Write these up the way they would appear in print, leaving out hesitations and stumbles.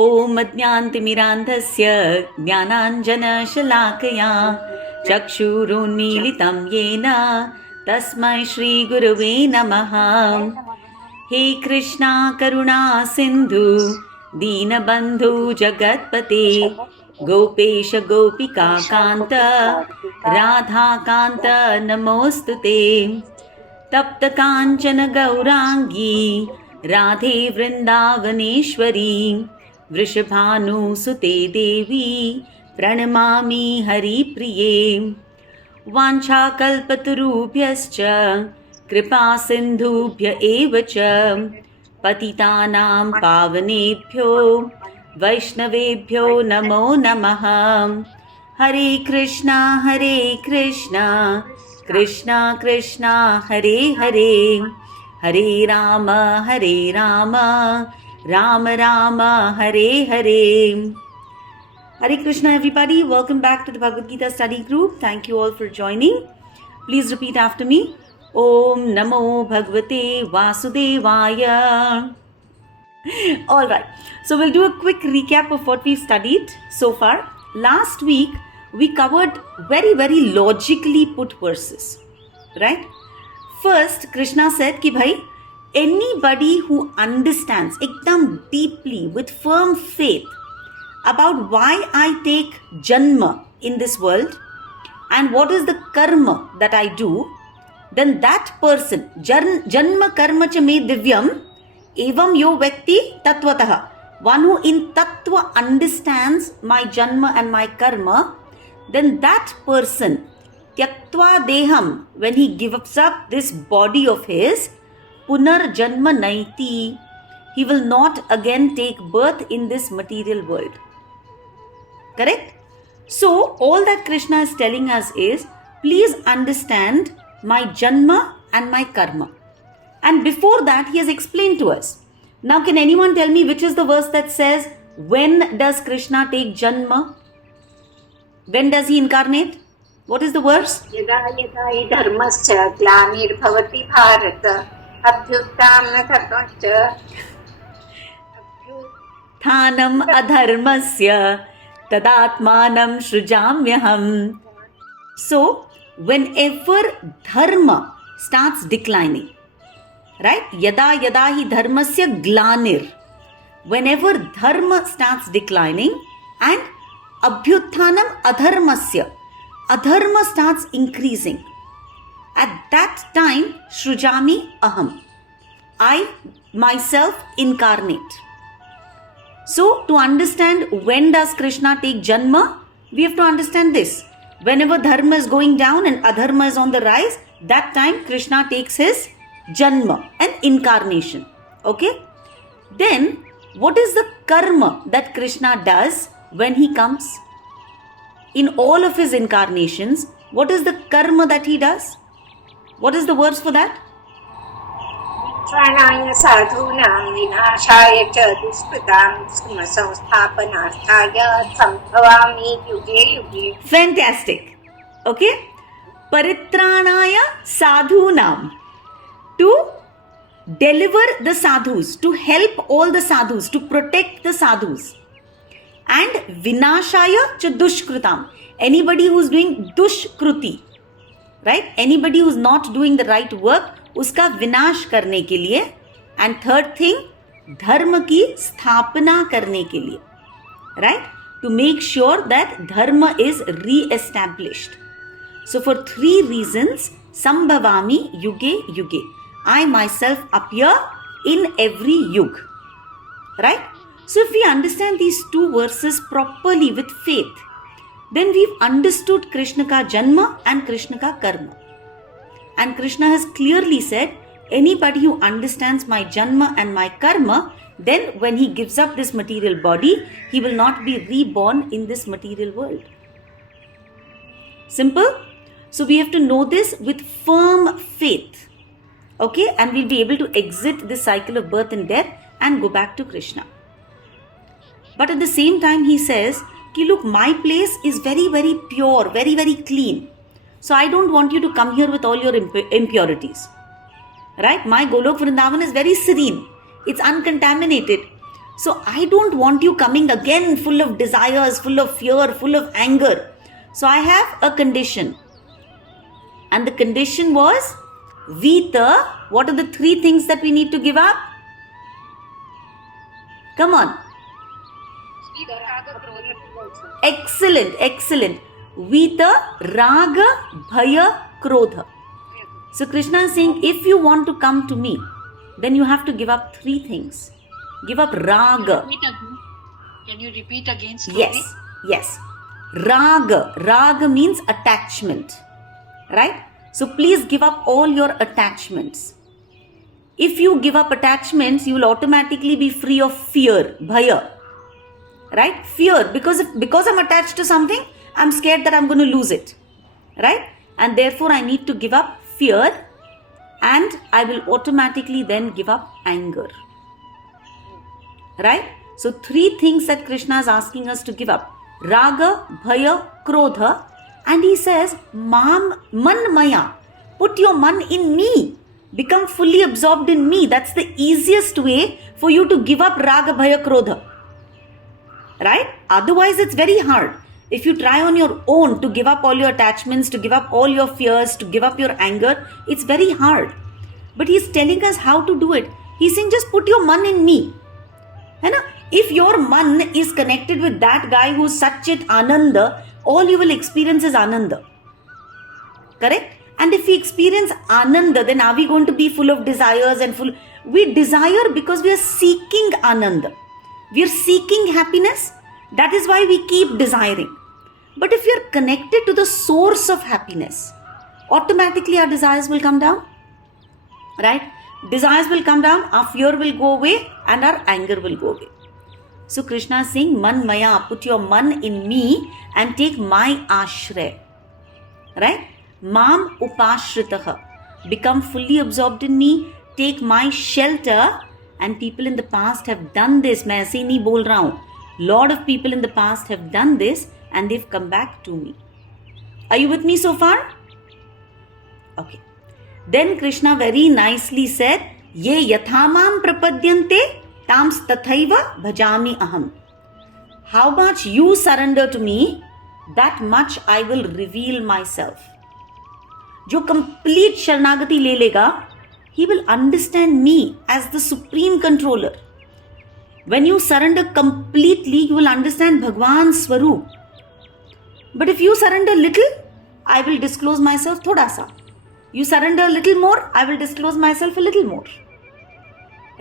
ॐ अज्ञानतिमिरान्धस्य ज्ञानाञ्जनशलाकया चक्षुरुन्मीलितं येन तस्मै श्रीगुरुवे नमः। हे कृष्णा करुणा सिन्धु दीनबन्धु जगत्पते गोपेश गोपिका कान्त राधाकान्त नमोऽस्तु ते। तप्त काञ्चन गौराङ्गी राधे वृन्दावनेश्वरी वृषभानुसुते देवी प्रणमामि हरिप्रिये। वाञ्छाकल्पतरुभ्यश्च कृपा सिन्धुभ्य एव च पतितानां पावनेभ्यो वैष्णवेभ्यो नमो नमः। हरे कृष्णा कृष्णा कृष्णा हरे हरे, हरे Ram Ram Ram Hare Hare. Hare Krishna everybody, welcome back to the Bhagavad Gita study group. Thank you all for joining. Please repeat after me. Om Namo Bhagavate Vasudevaya. Alright, so we'll do a quick recap of what we've studied so far. Last week we covered very logically put verses, right? First Krishna said ki bhai, anybody who understands ekdam deeply with firm faith about why I take janma in this world and what is the karma that I do, then that person, janma karma cha me divyam evam yo vyakti tatvatah, one who in tattva understands my janma and my karma, then that person tyaktva deham, when he gives up this body of his, punar janma naiti, he will not again take birth in this material world. Correct? So all that Krishna is telling us is, please understand my janma and my karma. And before that he has explained to us. Now can anyone tell me which is the verse that says, when does Krishna take janma? When does he incarnate? What is the verse? यदा यदा हि धर्मस्य ग्लानिर्भवति Bharat अभ्युत्थानमधर्मश्च Thanam adharmasya tadatmanam shrujamyaham. So whenever dharma starts declining, right? Yada yada hi dharmasya glanir. Whenever dharma starts declining and abhyuthanam adharmasya, adharma starts increasing, at that time shrujami aham, I myself incarnate. So to understand when does Krishna take janma, we have to understand this. Whenever dharma is going down and adharma is on the rise, that time Krishna takes his janma and incarnation. Okay? Then what is the karma that Krishna does when he comes? In all of his incarnations, what is the karma that he does? What is the words for that? क्षणाय साधूनां विनाशाय च दुष्कृतां संस्थापनार्थाय सम्भवामि युगे युगे. Fantastic. Okay? Paritranaya sadhunam, to deliver the sadhus, to help all the sadhus, to protect the sadhus. And vinashaya cha dushkrutam, anybody who's doing dushkruti, right? Anybody who's not doing the right work, उसका विनाश करने के लिए. And third thing, धर्म की स्थापना करने के लिए, right? To make sure that dharma is re-established. So for 3 reasons संभवामि युगे युगे, I myself appear in every yug, right? So if we understand these 2 verses properly with faith, then we've understood Krishna ka janma and Krishna ka karma. And Krishna has clearly said, anybody who understands my janma and my karma, then when he gives up this material body, he will not be reborn in this material world. Simple? So we have to know this with firm faith. Okay? And we'll be able to exit this cycle of birth and death and go back to Krishna. But at the same time he says, ki look, my place is very pure, very clean. So I don't want you to come here with all your impurities. Right? My Golok Vrindavan is very serene. It's uncontaminated. So I don't want you coming again full of desires, full of fear, full of anger. So I have a condition. And the condition was Vita. What are the 3 things that we need to give up? Come on. Excellent, excellent. Vita, Raga, Bhaya, Krodha. So Krishna is saying, if you want to come to me, then you have to give up 3 things. Give up Raga. Can you repeat again slowly? Yes, yes. Raga. Raga means attachment. Right? So please give up all your attachments. If you give up attachments, you will automatically be free of fear, bhaya. Right? Fear. Because I'm attached to something, I'm scared that I'm going to lose it. Right? And therefore I need to give up fear, and I will automatically then give up anger. Right? So 3 things that Krishna is asking us to give up. Raga, Bhaya, Krodha. And he says, man maya. Put your man in me. Become fully absorbed in me. That's the easiest way for you to give up Raga, Bhaya, Krodha. Right? Otherwise it's very hard. If you try on your own to give up all your attachments, to give up all your fears, to give up your anger, it's very hard. But he's telling us how to do it. He's saying, just put your man in me. If your man is connected with that guy who's Satchit Ananda, all you will experience is Ananda. Correct? And if we experience Ananda, then are we going to be full of desires and full? We desire because we are seeking Ananda. We are seeking happiness. That is why we keep desiring. But if we are connected to the source of happiness, automatically our desires will come down. Right? Desires will come down, our fear will go away, and our anger will go away. So Krishna is saying, man maya, put your man in me and take my ashray. Right? Mam upashritaha. Become fully absorbed in me, take my shelter. And people in the past have done this. मैं ऐसे ही नहीं बोल रहा हूँ. Lot of people in the past have done this and they've come back to me. Are you with me so far? Okay. Then Krishna very nicely said, Ye yathamam prapadyante tams tathaiva bhajami aham. How much you surrender to me, that much I will reveal myself. जो complete शरणागति ले लेगा, he will understand me as the supreme controller. When you surrender completely, you will understand Bhagwan's Swaroop. But if you surrender little, I will disclose myself thoda sa. You surrender a little more, I will disclose myself a little more.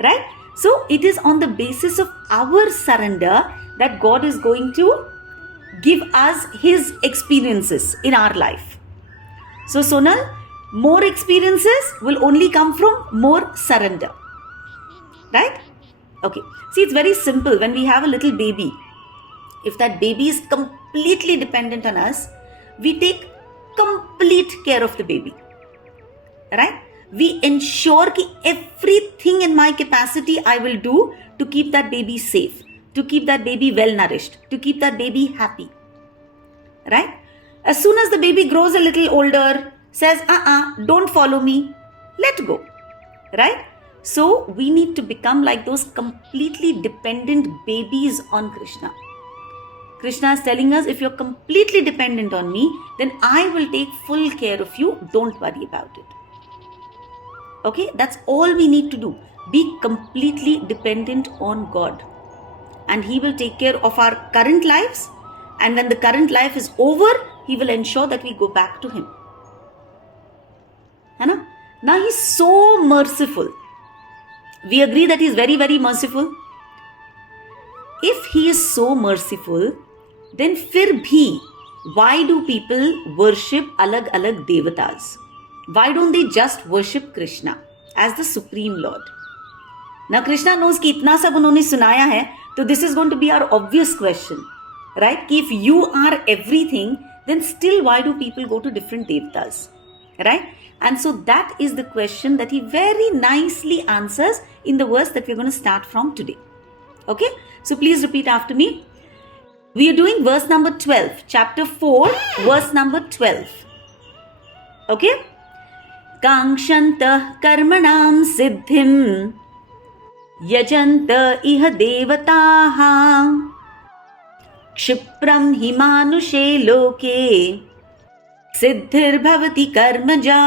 Right? So it is on the basis of our surrender that God is going to give us His experiences in our life. So Sonal, more experiences will only come from more surrender. Right? Okay. See, it's very simple. When we have a little baby, if that baby is completely dependent on us, we take complete care of the baby. Right? We ensure that everything in my capacity I will do to keep that baby safe, to keep that baby well nourished, to keep that baby happy. Right? As soon as the baby grows a little older, says, don't follow me, let go. Right? So we need to become like those completely dependent babies on Krishna. Krishna is telling us, if you're completely dependent on me, then I will take full care of you. Don't worry about it. Okay, that's all we need to do. Be completely dependent on God. And He will take care of our current lives. And when the current life is over, He will ensure that we go back to Him. Now He's so merciful. We agree that He is very, very merciful. If He is so merciful, then fir bhi, why do people worship alag-alag devatas? Why don't they just worship Krishna as the Supreme Lord? Now Krishna knows कि इतना सब उन्होंने सुनाया है, so this is going to be our obvious question, right? कि if you are everything, then still why do people go to different devatas, right? And so that is the question that He very nicely answers in the verse that we're going to start from today. Okay? So please repeat after me. We are doing verse number 12, chapter 4, verse number 12. Okay? Kangshantah karmanam siddhim यजन्त इह देवताः क्षिप्रं हि मानुषे लोके सिद्धिर्भवति कर्मजा.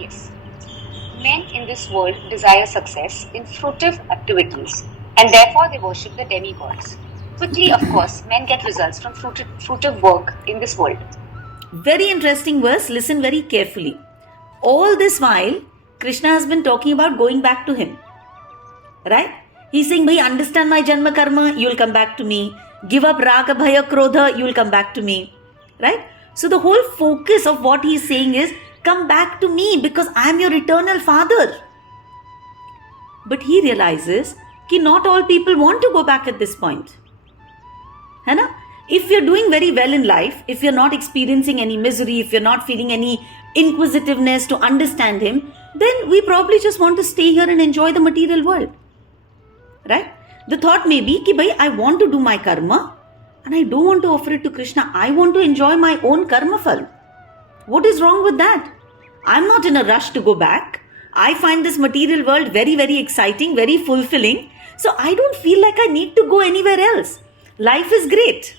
Yes. Men in this world desire success in fruitive activities and therefore they worship the demigods. Quickly, of course, men get results from fruitive work in this world. Very interesting verse. Listen very carefully. All this while, Krishna has been talking about going back to him. Right? He's saying, bhai, understand my janma karma, you'll come back to me. Give up raga, bhaya, krodha, you'll come back to me. Right? So the whole focus of what he's saying is, come back to me because I am your eternal father. But he realizes that not all people want to go back at this point. है ना? If you're doing very well in life, if you're not experiencing any misery, if you're not feeling any inquisitiveness to understand him, then we probably just want to stay here and enjoy the material world. Right? The thought may be कि भाई I want to do my karma and I don't want to offer it to Krishna. I want to enjoy my own karma phal. What is wrong with that? I'm not in a rush to go back. I find this material world very, very exciting, very fulfilling. So I don't feel like I need to go anywhere else. Life is great.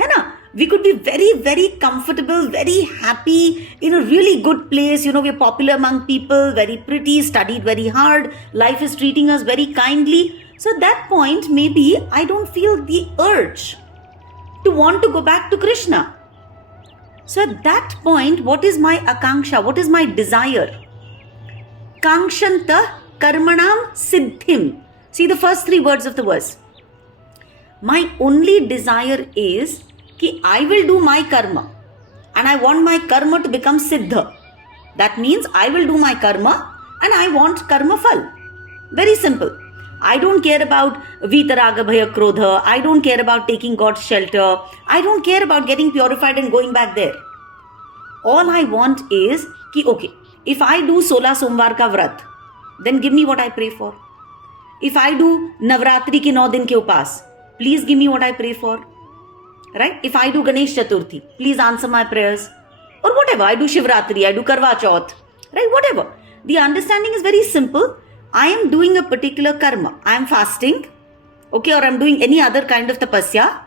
है ना? We could be very, very comfortable, very happy, in a really good place. You know, we're popular among people, very pretty, studied very hard. Life is treating us very kindly. So at that point, maybe I don't feel the urge to want to go back to Krishna. So at that point, what is my akanksha? What is my desire? Kankshanta karmanam siddhim. See the first three words of the verse. My only desire is कि I will do my karma and I want my karma to become siddha. That means I will do my karma and I want karma phal. Very simple. I don't care about vitaraga bhaya krodha. I don't care about taking God's shelter. I don't care about getting purified and going back there. All I want is कि okay, if I do 16 सोमवार का व्रत, then give me what I pray for. If I do Navratri के 9 दिन के उपास, please give me what I pray for. Right? If I do Ganesh Chaturthi, please answer my prayers. Or whatever. I do Shivratri, I do Karwa Chauth. Right? Whatever. The understanding is very simple. I am doing a particular karma. I am fasting. Okay, or I am doing any other kind of tapasya.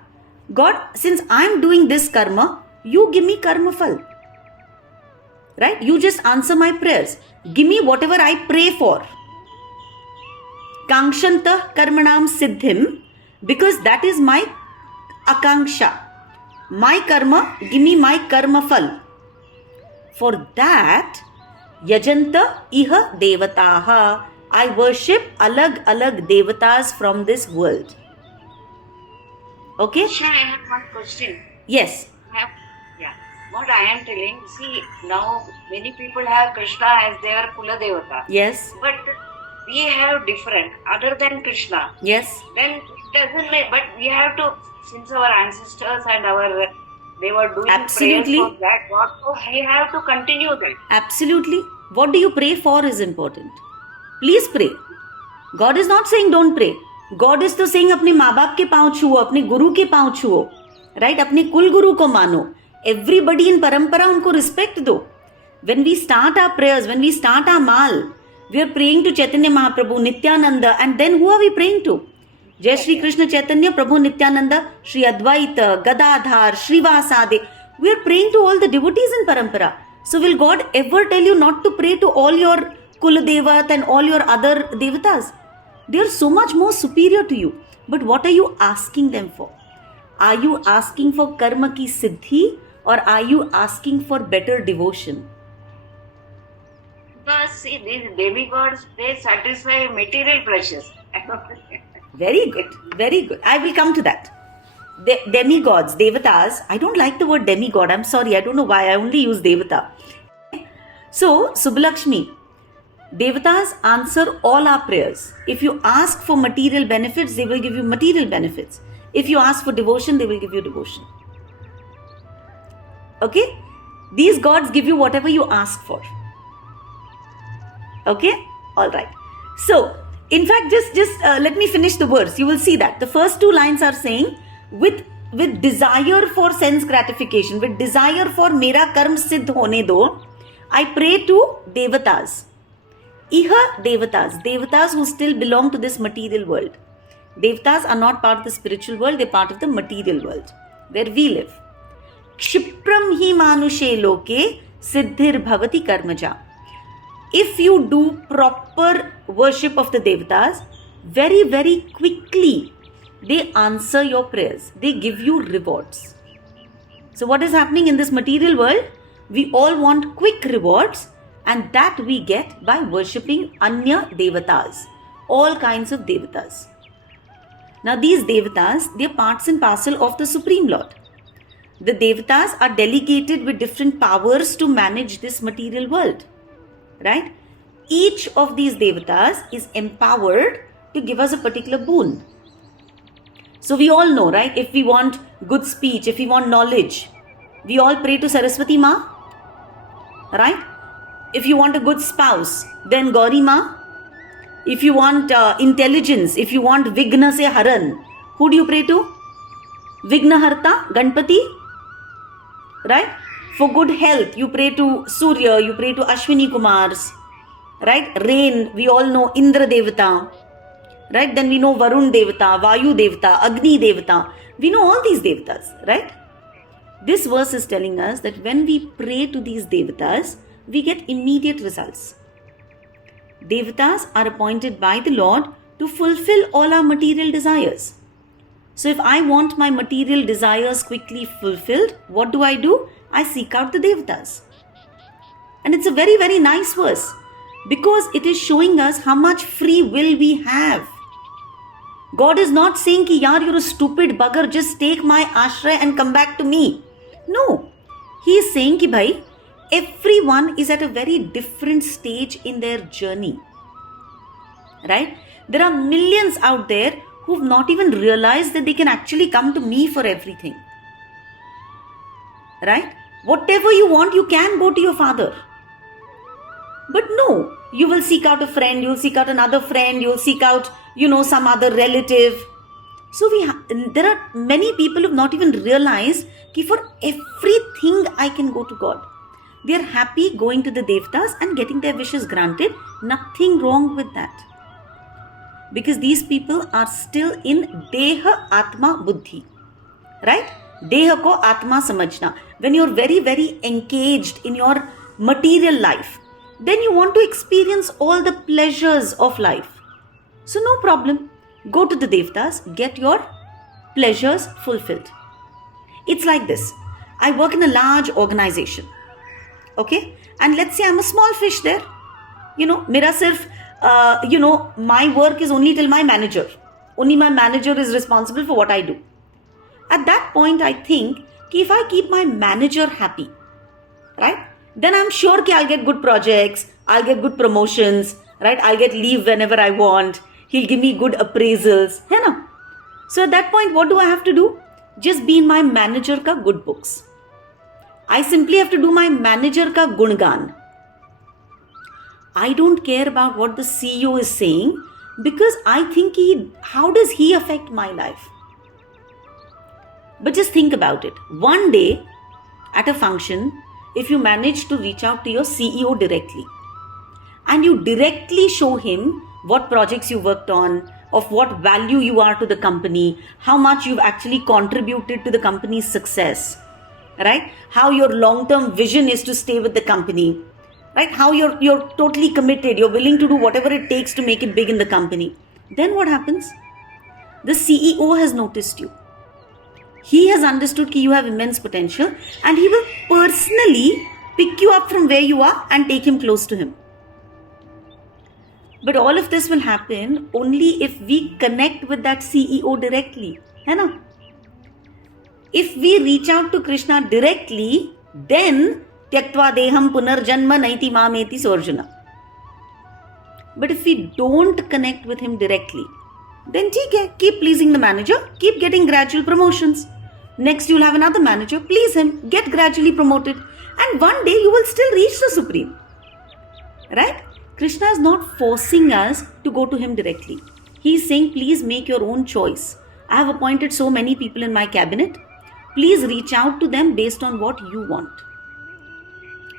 God, since I am doing this karma, you give me karma phal. Right? You just answer my prayers. Give me whatever I pray for. Kankshanta karmanam siddhim. Because that is my akanksha. My karma, give me my karma phal. For that, yajanta iha devataha. I worship alag devatas from this world. Okay? Krishna, I have one question. Yes. What I am telling, see, now many people have Krishna as their Kula Devata. Yes. But we have different, other than Krishna. Yes. Then it doesn't make, but we have to, since our ancestors and they were doing Absolutely. prayers for that God, so we have to continue that. Absolutely. What do you pray for is important. Please pray. God is not saying don't pray. God is तो saying अपने माँ बाप के पाँव छुओ, अपने गुरु के पाँव छुओ, right? अपने कुल गुरु को मानो. Everybody in parampara उनको respect दो. When we start our prayers, when we start our mal, we are praying to Chaitanya Mahaprabhu, Nityananda, and then who are we praying to? Jai Shri Krishna Chaitanya, Prabhu Nityananda, Shri Advaita, Gadadhar, Srivasade. We are praying to all the devotees in parampara. So will God ever tell you not to pray to all your Kuladevat and all your other devatas? They are so much more superior to you. But what are you asking them for? Are you asking for karma ki siddhi or are you asking for better devotion? Because see, these demigods, they satisfy material pleasures. Very good, very good. I will come to that. Demigods, devatas. I don't like the word demigod. I'm sorry. I don't know why. I only use devata. So, Subbalakshmi, devatas answer all our prayers. If you ask for material benefits, they will give you material benefits. If you ask for devotion, they will give you devotion. Okay? These gods give you whatever you ask for. Okay? Alright. So, in fact, just let me finish the verse. You will see that. The first two lines are saying, with desire for sense gratification, with desire for mera karm siddh hone do, I pray to devatas. Iha Devatas, Devatas who still belong to this material world. Devatas are not part of the spiritual world, they're part of the material world, where we live. Kshipram hi manushe loke siddhir bhavati karmaja. If you do proper worship of the Devatas, very, very quickly they answer your prayers. They give you rewards. So what is happening in this material world? We all want quick rewards, and that we get by worshipping Anya Devatas, all kinds of Devatas. Now these Devatas, they are parts and parcel of the Supreme Lord. The Devatas are delegated with different powers to manage this material world. Right? Each of these Devatas is empowered to give us a particular boon. So we all know, right? If we want good speech, if we want knowledge, we all pray to Saraswati Ma. Right? If you want a good spouse, then Gauri Ma. If you want intelligence, if you want Vigna se Haran, who do you pray to? Vignaharta, Ganpati. Right? For good health, you pray to Surya, you pray to Ashwini Kumars. Right? Rain, we all know Indra Devata. Right? Then we know Varun Devata, Vayu Devata, Agni Devata. We know all these Devatas. Right? This verse is telling us that when we pray to these Devatas, we get immediate results. Devatas are appointed by the Lord to fulfill all our material desires. So if I want my material desires quickly fulfilled, what do? I seek out the Devatas. And it's a very, very nice verse because it is showing us how much free will we have. God is not saying ki yaar, you're a stupid bugger, just take my ashray and come back to me. No. He is saying ki bhai, everyone is at a very different stage in their journey. Right? There are millions out there who've not even realized that they can actually come to me for everything. Right? Whatever you want, you can go to your father. But no, you will seek out a friend, you'll seek out another friend, you'll seek out, some other relative. So there are many people who've not even realized that for everything I can go to God. They are happy going to the Devatas and getting their wishes granted. Nothing wrong with that. Because these people are still in Deha Atma Buddhi. Right? Deha ko Atma samajhna. When you're very, very engaged in your material life, then you want to experience all the pleasures of life. So no problem. Go to the Devatas, get your pleasures fulfilled. It's like this. I work in a large organization. Okay? And let's say I'm a small fish there. Mera sirf, my work is only till my manager. Only my manager is responsible for what I do. At that point, I think if I keep my manager happy, right? Then I'm sure I'll get good projects, I'll get good promotions, right? I'll get leave whenever I want. He'll give me good appraisals. Hai na? So at that point, what do I have to do? Just be in my manager ka good books. I simply have to do my manager ka gungan. I don't care about what the CEO is saying because I think how does he affect my life? But just think about it. One day at a function, if you manage to reach out to your CEO directly and you directly show him what projects you worked on, of what value you are to the company, how much you've actually contributed to the company's success, right? How your long-term vision is to stay with the company, right? How you're totally committed, you're willing to do whatever it takes to make it big in the company. Then what happens? The CEO has noticed you. He has understood that you have immense potential and he will personally pick you up from where you are and take him close to him. But all of this will happen only if we connect with that CEO directly. Hai na? If we reach out to Krishna directly, then Tyaktva Deham Punarjanma Naiti Mameti Sorjuna. But if we don't connect with him directly, then keep pleasing the manager, keep getting gradual promotions. Next you'll have another manager, please him, get gradually promoted. And one day you will still reach the Supreme. Right? Krishna is not forcing us to go to him directly. He is saying, please make your own choice. I have appointed so many people in my cabinet. Please reach out to them based on what you want.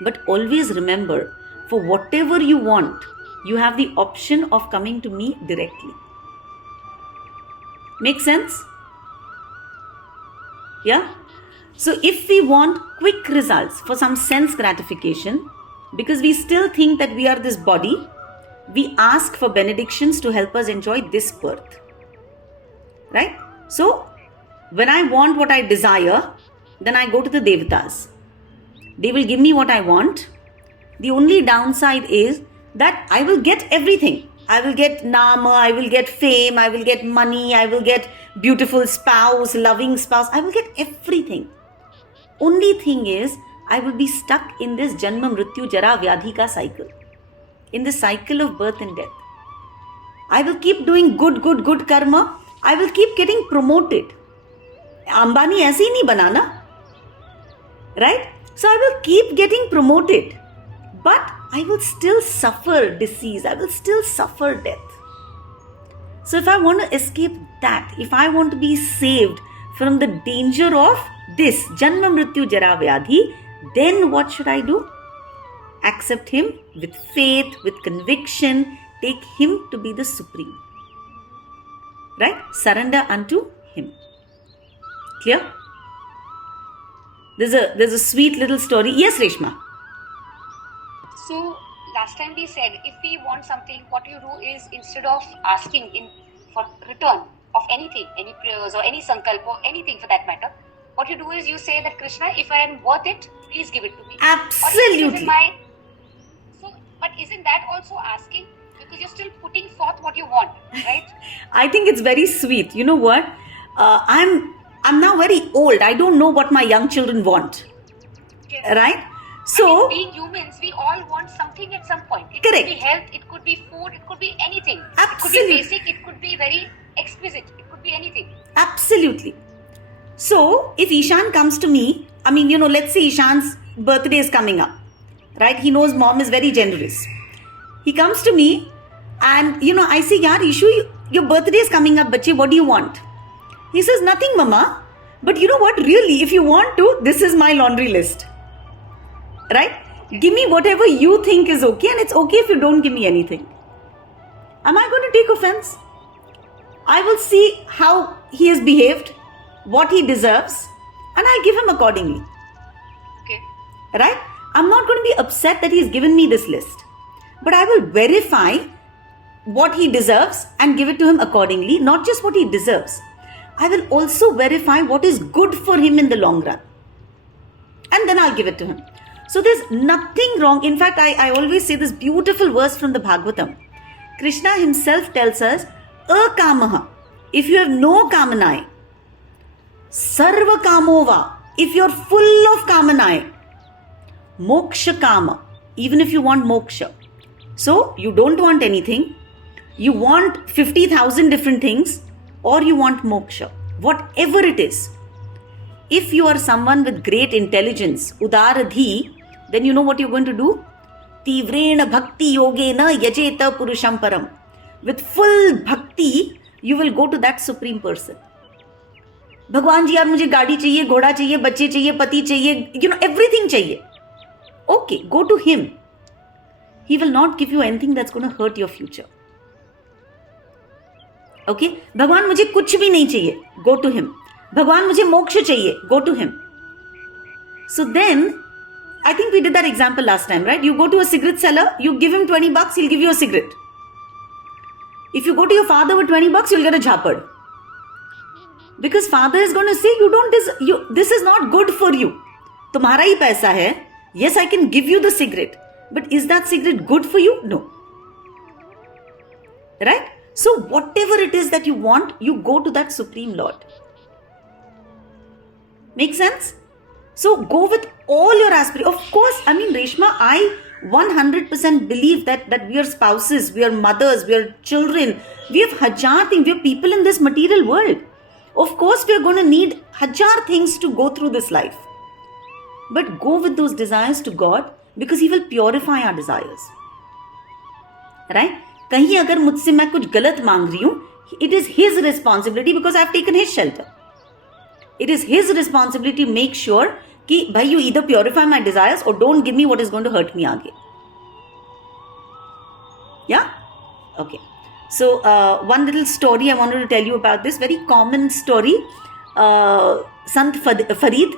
But always remember, for whatever you want, you have the option of coming to me directly. Make sense? Yeah? So if we want quick results for some sense gratification, because we still think that we are this body, we ask for benedictions to help us enjoy this birth. Right? So when I want what I desire, then I go to the Devatas. They will give me what I want. The only downside is that I will get everything. I will get nama, I will get fame, I will get money, I will get beautiful spouse, loving spouse. I will get everything. Only thing is, I will be stuck in this Janma Mrityu Jara Vyadhi ka cycle. In the cycle of birth and death. I will keep doing good karma. I will keep getting promoted. Ambani aise hi nahi bana na. Right? So I will keep getting promoted. But I will still suffer disease. I will still suffer death. So if I want to escape that, if I want to be saved from the danger of this Janma Mrityu Jara Vyadhi, then what should I do? Accept him with faith, with conviction, take him to be the supreme. Right? Surrender unto him. Clear? There's a sweet little story. Yes, Reshma. So last time we said if we want something, what you do is instead of asking for return of anything, any prayers or any sankalp or anything for that matter, what you do is you say that Krishna, if I am worth it, please give it to me. Absolutely. But isn't that also asking? Because you're still putting forth what you want, right? I think it's very sweet. You know what? I'm now very old. I don't know what my young children want. Yes. Right? So, being humans, we all want something at some point. It correct. could be health, it could be food, it could be anything. Absolutely. It could be basic, it could be very exquisite, it could be anything. Absolutely. So, if Ishan comes to me, let's say Ishan's birthday is coming up, right? He knows mom is very generous. He comes to me and, I say, Yaar, Ishu, your birthday is coming up, bache, what do you want? He says, nothing, mama. But you know what? Really, if you want to, this is my laundry list. Right? Give me whatever you think is okay, and it's okay if you don't give me anything. Am I going to take offense? I will see how he has behaved, what he deserves, and I'll give him accordingly. Okay. Right? I'm not going to be upset that he's given me this list. But I will verify what he deserves and give it to him accordingly, not just what he deserves. I will also verify what is good for him in the long run. And then I'll give it to him. So there's nothing wrong. In fact, I always say this beautiful verse from the Bhagavatam. Krishna himself tells us, akamaha, if you have no kamanai, sarva kamova, if you're full of kamanai, moksha kama, even if you want moksha. So you don't want anything, you want 50,000 different things, or you want moksha, whatever it is. If you are someone with great intelligence, udaradhi, then you know what you're going to do? Tivrena bhakti yogena yajeta purusham param. With full bhakti, you will go to that supreme person. Bhagwan ji, yaar, mujhe gaadi chahiye, ghoda chahiye, bacche chahiye, pati chahiye, everything chahiye. Okay, go to him. He will not give you anything that's going to hurt your future. Okay? Bhagwan, mujhe kuch bhi nahi chahiye. Go to him. Bhagwan, mujhe moksha chahiye. Go to him. So then, I think we did that example last time, right? You go to a cigarette seller, you give him $20, he'll give you a cigarette. If you go to your father with $20, you'll get a jhapad. Because father is going to say, this is not good for you. Tumhara hi paisa hai. Yes, I can give you the cigarette. But is that cigarette good for you? No. Right? So whatever it is that you want, you go to that Supreme Lord. Make sense? So go with all your aspirations. Of course, Reshma, I 100% believe that we are spouses, we are mothers, we are children. We have hajar things, we are people in this material world. Of course, we are going to need hajar things to go through this life. But go with those desires to God because He will purify our desires. Right? कहीं अगर मुझसे मैं कुछ गलत मांग रही हूँ, it is His responsibility because I have taken His shelter. It is His responsibility to make sure कि भाई you either purify my desires or don't give me what is going to hurt me आगे. Yeah? Okay. So, one little story I wanted to tell you about this very common story. Sant Farid,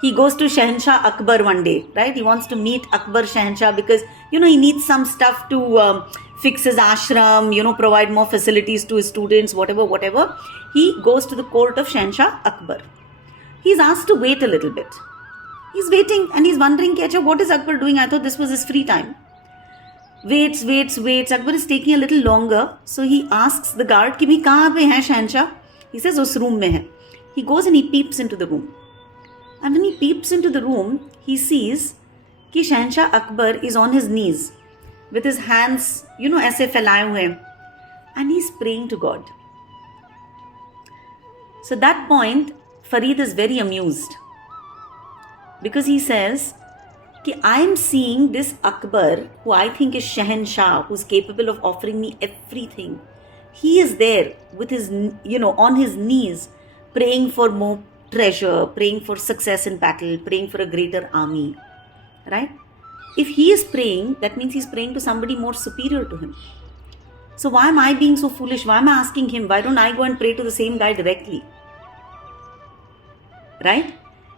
he goes to Shahanshah Akbar one day, right? He wants to meet Akbar Shahanshah because, he needs some stuff to fix his ashram, provide more facilities to his students, whatever. He goes to the court of Shahanshah Akbar. He's asked to wait a little bit. He's waiting and he's wondering, what is Akbar doing? I thought this was his free time. Waits. Akbar is taking a little longer. So he asks the guard, कि kahan pe hai Shahanshah? He says, us room mein hai. He goes and he peeps into the room. And when he peeps into the room, he sees कि Shahanshah Akbar is on his knees with his hands, ऐसे फैलाए हुए. And he's praying to God. So at that point, Farid is very amused. Because he says, I am seeing this Akbar, who I think is Shahanshah, who's capable of offering me everything. He is there with his, on his knees, praying for more treasure, praying for success in battle, praying for a greater army. Right? If he is praying, that means he's praying to somebody more superior to him. So why am I being so foolish? Why am I asking him? Why don't I go and pray to the same guy directly? Right?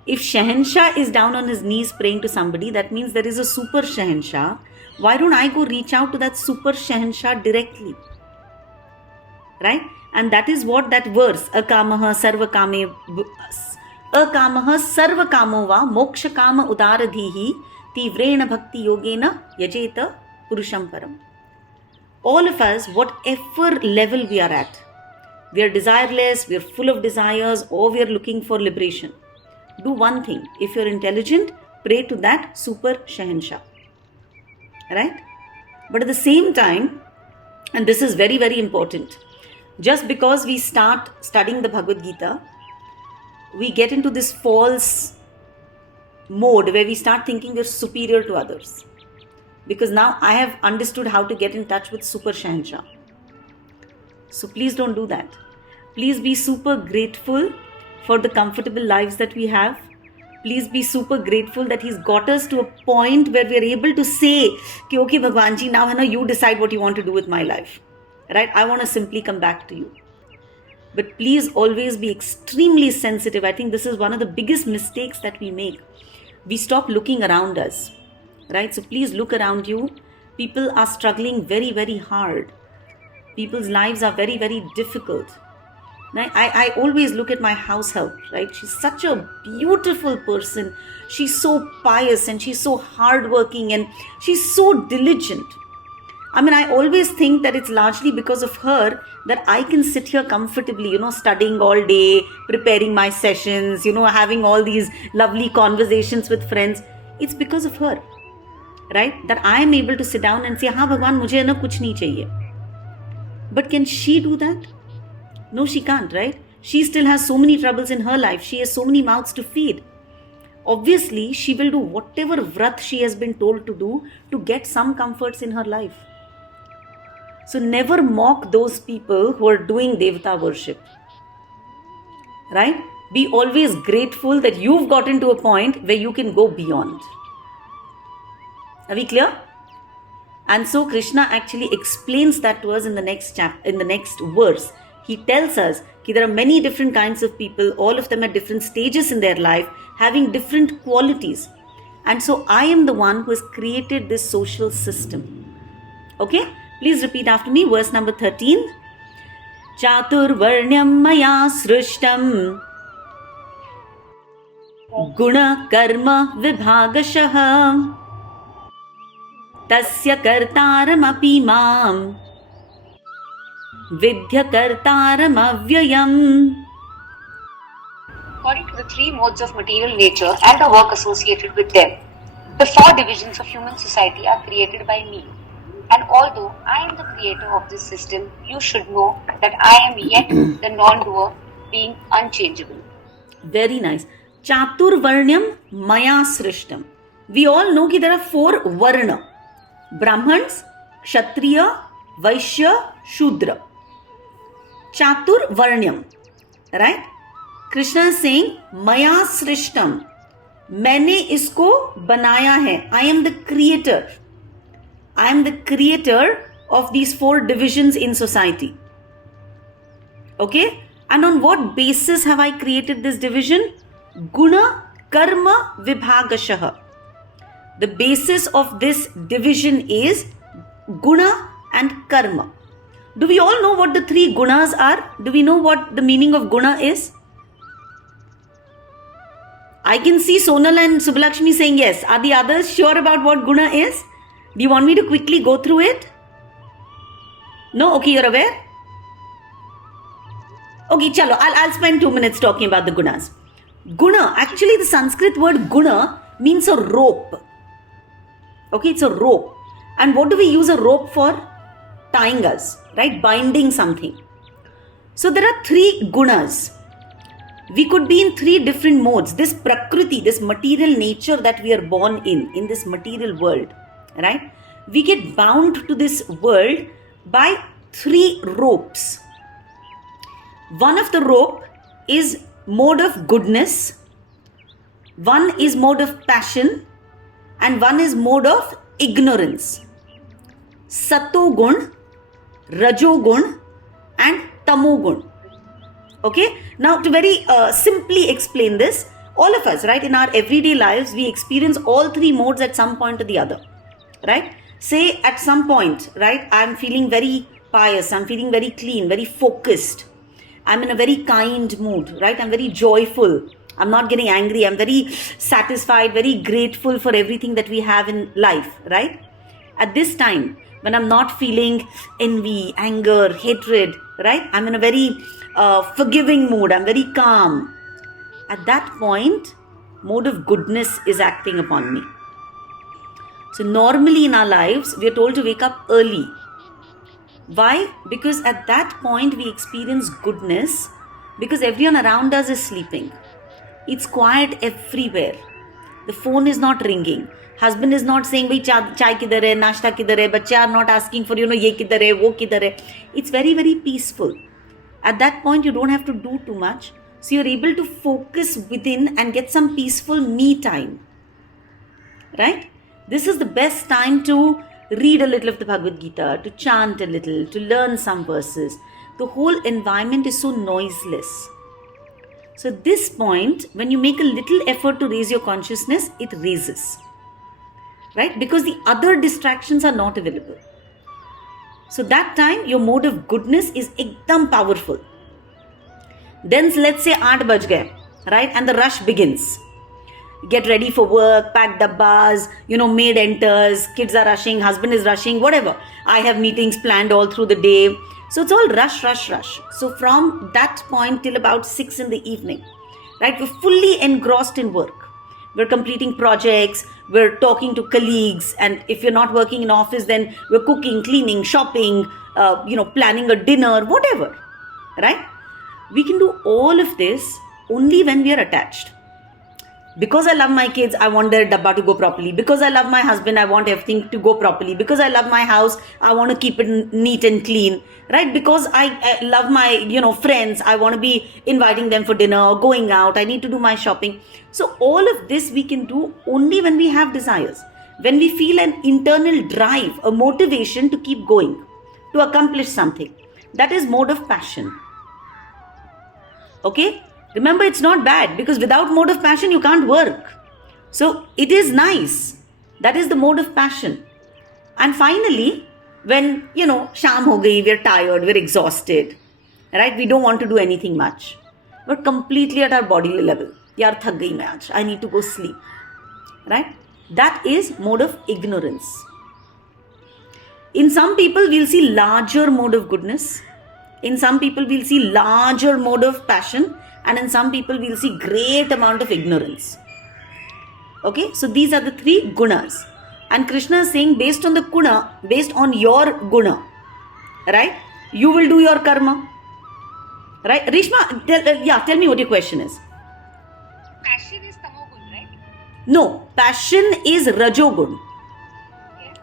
If Shahanshah is down on his knees praying to somebody, that means there is a super Shahanshah. Why don't I go reach out to that super Shahanshah directly? Right? And that is what that verse, akamaha sarva kamova moksha kama udaradhihi tivrena bhakti yogena yajeta purusham param. All of us, whatever level we are at, we are desireless, we are full of desires, or we are looking for liberation. Do one thing. If you're intelligent, pray to that super Shahanshah. Right? But at the same time, and this is very, very important, just because we start studying the Bhagavad Gita, we get into this false mode where we start thinking we're superior to others. Because now I have understood how to get in touch with super Shahanshah. So please don't do that. Please be super grateful for the comfortable lives that we have. Please be super grateful that he's got us to a point where we are able to say, okay, Bhagwan ji, now you decide what you want to do with my life. Right? I want to simply come back to you. But please always be extremely sensitive. I think this is one of the biggest mistakes that we make. We stop looking around us. Right? So please look around you. People are struggling very, very hard. People's lives are very, very difficult. I always look at my house help, right? She's such a beautiful person. She's so pious and she's so hardworking and she's so diligent. I always think that it's largely because of her that I can sit here comfortably, studying all day, preparing my sessions, having all these lovely conversations with friends. It's because of her, right? That I am able to sit down and say, हाँ भगवान मुझे ना कुछ नहीं चाहिए. But can she do that? No, she can't, right? She still has so many troubles in her life. She has so many mouths to feed. Obviously, she will do whatever vrat she has been told to do to get some comforts in her life. So never mock those people who are doing Devata worship. Right? Be always grateful that you've gotten to a point where you can go beyond. Are we clear? And so Krishna actually explains that to us in the next verse. He tells us that there are many different kinds of people, all of them at different stages in their life, having different qualities. And so I am the one who has created this social system. Okay? Please repeat after me, verse number 13. Chatur varnyam maya srishtam guna karma vibhagashah tasya kartaram api mam vidya kartaram avyayam. According to the three modes of material nature and the work associated with them, the four divisions of human society are created by me. And although I am the creator of this system, you should know that I am yet the non-doer, being unchangeable. Very nice. Chatur varnyam maya srishtam. We all know that there are four varna. Brahmans, Kshatriya, Vaishya, Shudra. Chatur varnyam. Right? Krishna is saying, Maya srishtam. मैंने इसको बनाया है. I am the creator. I am the creator of these 4 divisions in society. Okay? And on what basis have I created this division? Guna, karma, vibhagashah. The basis of this division is guna and karma. Do we all know what the 3 gunas are? Do we know what the meaning of guna is? I can see Sonal and Subbalakshmi saying yes. Are the others sure about what guna is? Do you want me to quickly go through it? No? Okay, you're aware? Okay, chalo, I'll spend 2 minutes talking about the gunas. Guna, actually the Sanskrit word guna means a rope. Okay, it's a rope. And what do we use a rope for? Tying us, right? Binding something. So there are 3 gunas. We could be in 3 different modes. This prakriti, this material nature that we are born in this material world, right? We get bound to this world by 3 ropes. One of the rope is mode of goodness, one is mode of passion, and one is mode of ignorance. Satogun, Rajogun, and Tamogun. Okay, now to very simply explain this, all of us, right, in our everyday lives, we experience all 3 modes at some point or the other, right? Say at some point, right, I'm feeling very pious, I'm feeling very clean, very focused, I'm in a very kind mood, right? I'm very joyful, I'm not getting angry, I'm very satisfied, very grateful for everything that we have in life, right? At this time, when I'm not feeling envy, anger, hatred, right? I'm in a very forgiving mood, I'm very calm. At that point, mode of goodness is acting upon me. So normally in our lives, we are told to wake up early. Why? Because at that point we experience goodness because everyone around us is sleeping. It's quiet everywhere. The phone is not ringing. Husband is not saying, bhai chai kidhar hai, nashta kidhar hai. Bachche are not asking for, ye kidhar hai, wo kidhar hai. It's very, very peaceful. At that point, you don't have to do too much. So you're able to focus within and get some peaceful me time. Right? This is the best time to read a little of the Bhagavad Gita, to chant a little, to learn some verses. The whole environment is so noiseless. So at this point, when you make a little effort to raise your consciousness, it raises. Right? Because the other distractions are not available. So that time, your mode of goodness is ekdam powerful. Then let's say 8 baj gaye, right? And the rush begins. Get ready for work, pack dabbas, maid enters, kids are rushing, husband is rushing, whatever. I have meetings planned all through the day. So it's all rush. So from that point till about 6 in the evening, right? We're fully engrossed in work. We're completing projects, we're talking to colleagues, and if you're not working in office, then we're cooking, cleaning, shopping, planning a dinner, whatever, right? We can do all of this only when we are attached. Because I love my kids, I want their dabba to go properly. Because I love my husband, I want everything to go properly. Because I love my house, I want to keep it neat and clean, right? Because I love my, friends, I want to be inviting them for dinner or going out. I need to do my shopping. So all of this we can do only when we have desires. When we feel an internal drive, a motivation to keep going, to accomplish something. That is mode of passion. Okay? Remember, it's not bad because without mode of passion, you can't work. So it is nice. That is the mode of passion. And finally, when, sham ho gayi, we're tired, we're exhausted, right? We don't want to do anything much. We're completely at our bodily level. Yaar, thak gayi main aaj. I need to go sleep, right? That is mode of ignorance. In some people, we'll see larger mode of goodness. In some people, we'll see larger mode of passion. And in some people, we'll see great amount of ignorance. Okay, so these are the 3 gunas. And Krishna is saying, based on the guna, based on your guna, right, you will do your karma. Right? Rishma, tell me what your question is. Passion is tamogun, right? No, passion is rajogun. Yes.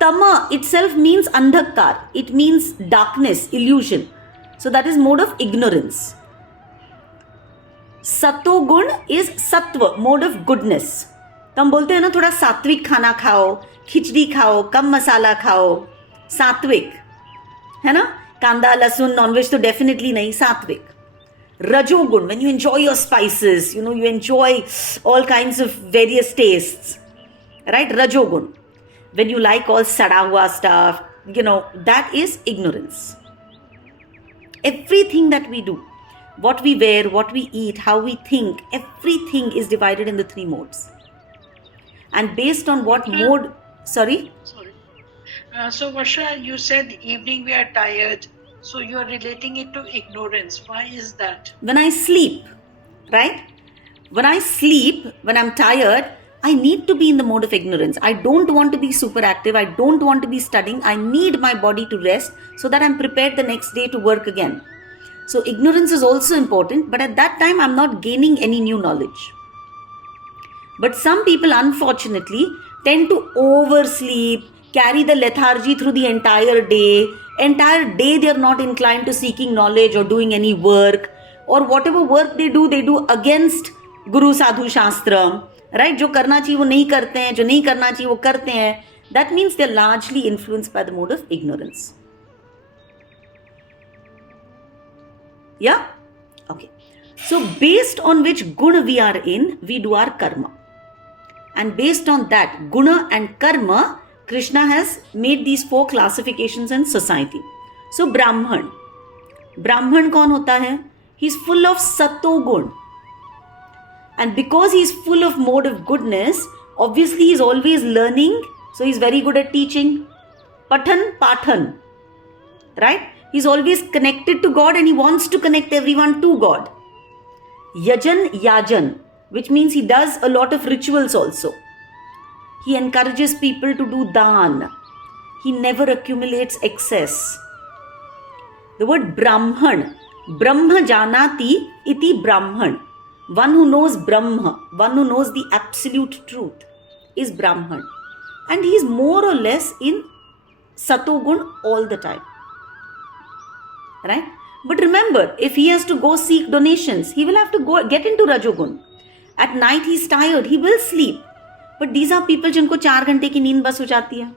Tama itself means andhakar. It means darkness, illusion. So that is mode of ignorance. सतोगुण is सत्व, mode of goodness. तो हम बोलते हैं ना, थोड़ा सात्विक खाना खाओ, खिचड़ी खाओ, कम मसाला खाओ, सात्विक, है ना, कांदा लहसुन नॉनवेज तो डेफिनेटली नहीं, सात्विक. Rajogun, when you enjoy your spices, you enjoy all kinds of various tastes, right? Rajogun. When you like all sada hua stuff, that is ignorance. Everything that we do, what we wear, what we eat, how we think, everything is divided in the 3 modes. And based on what mode, sorry? So Varsha, you said evening we are tired. So you are relating it to ignorance. Why is that? When I sleep, right? When I sleep, when I'm tired, I need to be in the mode of ignorance. I don't want to be super active. I don't want to be studying. I need my body to rest so that I'm prepared the next day to work again. So ignorance is also important, but at that time, I'm not gaining any new knowledge. But some people, unfortunately, tend to oversleep, carry the lethargy through the entire day. Entire day they are not inclined to seeking knowledge or doing any work, or whatever work they do against Guru Sadhu Shastra, right? जो करना चाहिए वो नहीं करते हैं, जो नहीं करना चाहिए वो करते हैं. That means they are largely influenced by the mode of ignorance. Yeah? Okay. So based on which guna we are in, we do our karma. And based on that guna and karma, Krishna has made these 4 classifications in society. So Brahman. Brahman कौन होता है? He is full of satogun. And because he is full of mode of goodness, obviously he is always learning. So he is very good at teaching. Pathan, pathan. Right? He is always connected to God and he wants to connect everyone to God. Yajan, yajan. Which means he does a lot of rituals also. He encourages people to do dhan. He never accumulates excess. The word Brahman, Brahma janati iti Brahman. One who knows Brahma, one who knows the absolute truth is Brahman. And he is more or less in Satogun all the time. Right? But remember, if he has to go seek donations, he will have to go get into Rajogun. At night he is tired, he will sleep. But these are people जिनको 4 घंटे की नींद बस हो जाती है.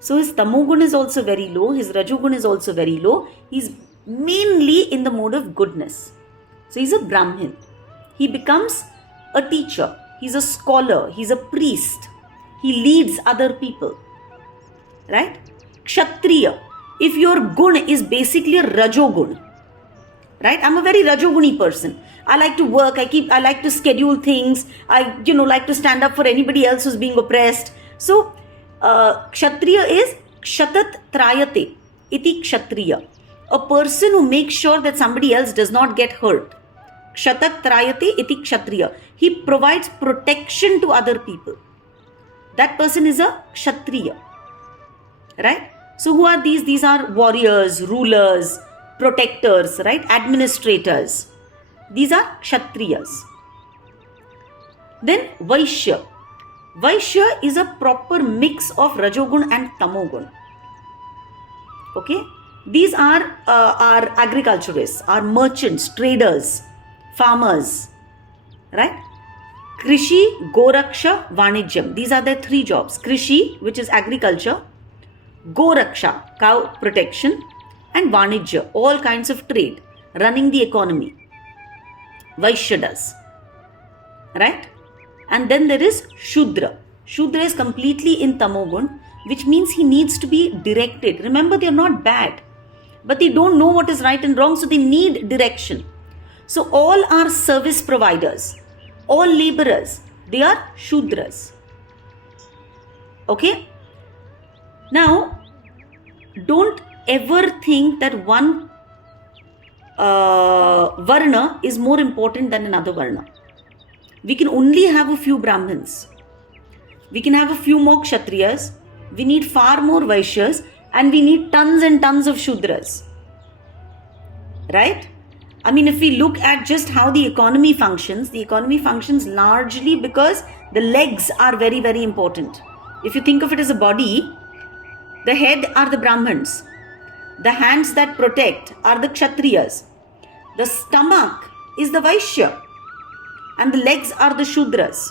So his tamogun is also very low, his rajogun is also very low. He's mainly in the mode of goodness. So he's a Brahmin. He becomes a teacher, he's a scholar, he's a priest. He leads other people. Right? Kshatriya. If your gun is basically a rajogun, right? I'm a very rajoguni person. I like to work. I like to schedule things. I, like to stand up for anybody else who's being oppressed. So, Kshatriya is Kshatat Trayate. Iti Kshatriya. A person who makes sure that somebody else does not get hurt. Kshatat Trayate iti Kshatriya. He provides protection to other people. That person is a Kshatriya. Right? So, who are these? These are warriors, rulers, protectors, right? Administrators. These are Kshatriyas. Then Vaishya. Vaishya is a proper mix of Rajogun and Tamogun. Okay? These are our agriculturists, our merchants, traders, farmers. Right? Krishi, Goraksha, Vanijyam. These are their 3 jobs. Krishi, which is agriculture. Goraksha, cow protection. And Vanijya, all kinds of trade, running the economy. Vaishya does. Right? And then there is Shudra. Shudra is completely in Tamogun, which means he needs to be directed. Remember, they are not bad, but they don't know what is right and wrong, so they need direction. So all are service providers, all laborers, they are Shudras. Okay? Now, don't ever think that one Varna is more important than another Varna. We can only have a few Brahmins. We can have a few more Kshatriyas. We need far more Vaishyas. And we need tons and tons of Shudras. Right? I mean, if we look at just how the economy functions largely because the legs are very, very important. If you think of it as a body, the head are the Brahmins. The hands that protect are the Kshatriyas. The stomach is the Vaishya. And the legs are the Shudras.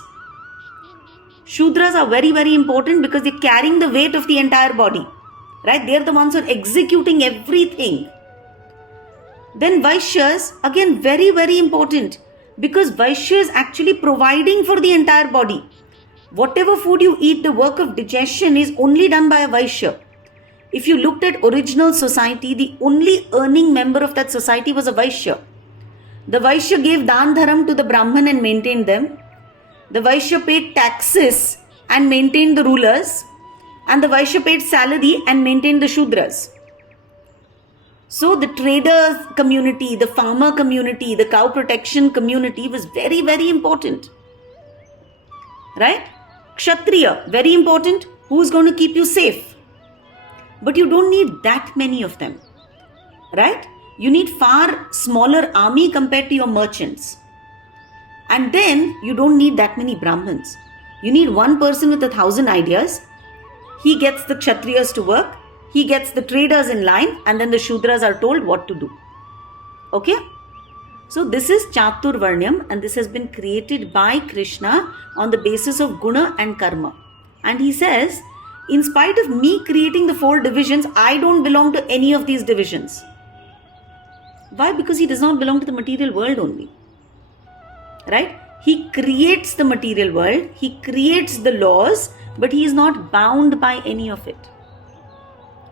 Shudras are very, very important because they're carrying the weight of the entire body. right? They are the ones who are executing everything. Then Vaishyas, again, very, very important, because Vaishya is actually providing for the entire body. Whatever food you eat, the work of digestion is only done by a Vaishya. If you looked at original society, the only earning member of that society was a Vaishya. The Vaishya gave Dan Dharam to the Brahman and maintained them. The Vaishya paid taxes and maintained the rulers. And the Vaishya paid salary and maintained the Shudras. So the trader community, the farmer community, the cow protection community was very, very important. Right? Kshatriya, very important. Who's going to keep you safe? But you don't need that many of them. Right? You need far smaller army compared to your merchants. And then you don't need that many Brahmins. You need one person with 1,000 ideas. He gets the Kshatriyas to work. He gets the traders in line, and then the Shudras are told what to do. Okay? So this is Chaturvarnyam, and this has been created by Krishna on the basis of Guna and Karma. And he says, in spite of me creating the 4 divisions, I don't belong to any of these divisions. Why? Because he does not belong to the material world only. Right? He creates the material world, he creates the laws, but he is not bound by any of it.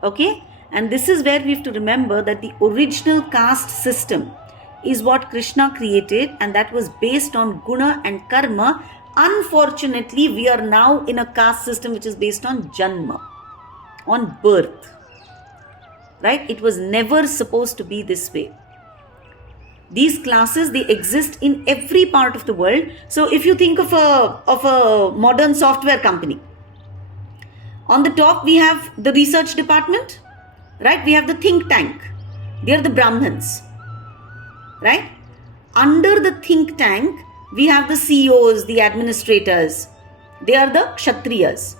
Okay? And this is where we have to remember that the original caste system is what Krishna created, and that was based on Guna and Karma. Unfortunately, we are now in a caste system which is based on Janma, on birth. Right? It was never supposed to be this way. These classes, they exist in every part of the world. So if you think of a modern software company, on the top we have the research department, right? We have the think tank. They are the Brahmins, right? Under the think tank, we have the CEOs, the administrators. They are the Kshatriyas.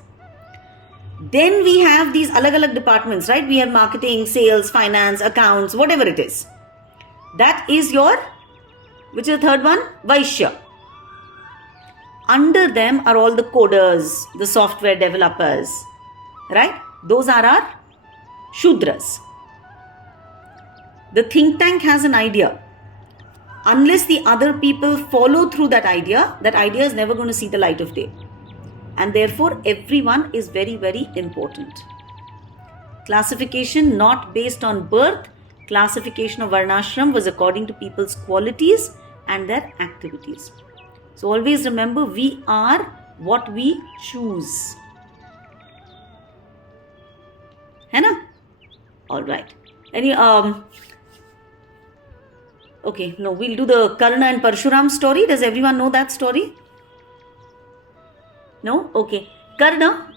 Then we have these alag departments, right? We have marketing, sales, finance, accounts, whatever it is. That is your, which is the third one? Vaishya. Under them are all the coders, the software developers, right? Those are our Shudras. The think tank has an idea. Unless the other people follow through that idea is never going to see the light of day. And therefore, everyone is very, very important. Classification not based on birth. Classification of Varnashram was according to people's qualities and their activities. So always remember, we are what we choose. है ना? All right. Okay, no, we'll do the Karna and Parshuram story. Does everyone know that story? No? Okay. Karna,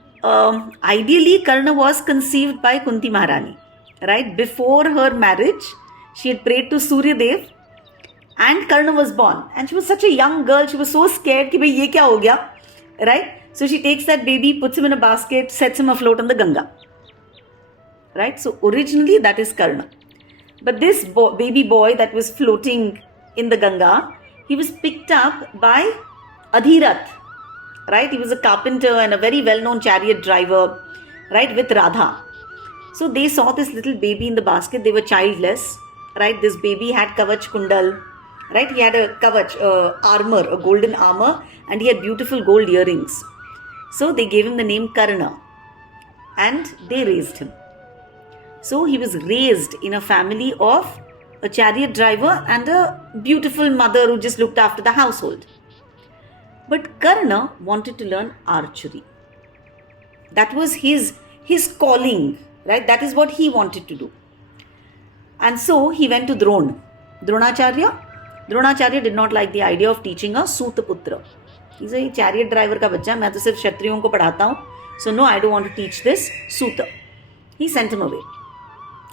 ideally Karna was conceived by Kunti Maharani. Right? Before her marriage, she had prayed to Surya Dev and Karna was born. And she was such a young girl, she was so scared कि भाई ये क्या हो गया? Right? So she takes that baby, puts him in a basket, sets him afloat on the Ganga. Right? So originally that is Karna. But this baby boy that was floating in the Ganga, he was picked up by Adhirath. Right? He was a carpenter and a very well-known chariot driver, right, with Radha. So they saw this little baby in the basket. They were childless, right? This baby had Kavach Kundal, right? He had a Kavach armor, a golden armor, and he had beautiful gold earrings. So they gave him the name Karna and they raised him. So he was raised in a family of a chariot driver and a beautiful mother who just looked after the household. But Karna wanted to learn archery. That was his calling, right? That is what he wanted to do. And so he went to Dronacharya. Dronacharya did not like the idea of teaching a Sutaputra. He said, "ये chariot driver का बच्चा, मैं तो सिर्फ क्षत्रियों को पढ़ाता हूँ. So no, I don't want to teach this Suta." He sent him away.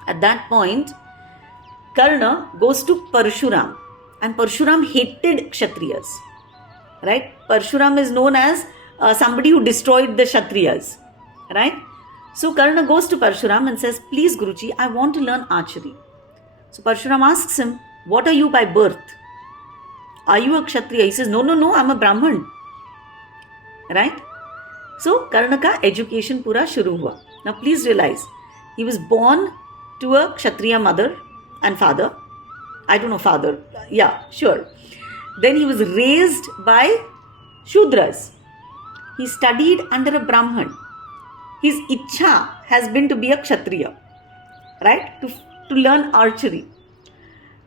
At that point, Karna goes to Parshuram, and Parshuram hated Kshatriyas. Right? Parshuram is known as somebody who destroyed the Kshatriyas. Right? So Karna goes to Parshuram and says, "Please Guruji, I want to learn archery." So Parshuram asks him, "What are you by birth? Are you a Kshatriya?" He says, No, I'm a Brahman. Right? So Karna ka education pura shuru hua. Now please realize, He was born to a Kshatriya mother and father. I don't know, father. Yeah, sure. Then he was raised by Shudras. He studied under a Brahman. His Ichha has been to be a Kshatriya, right? To learn archery.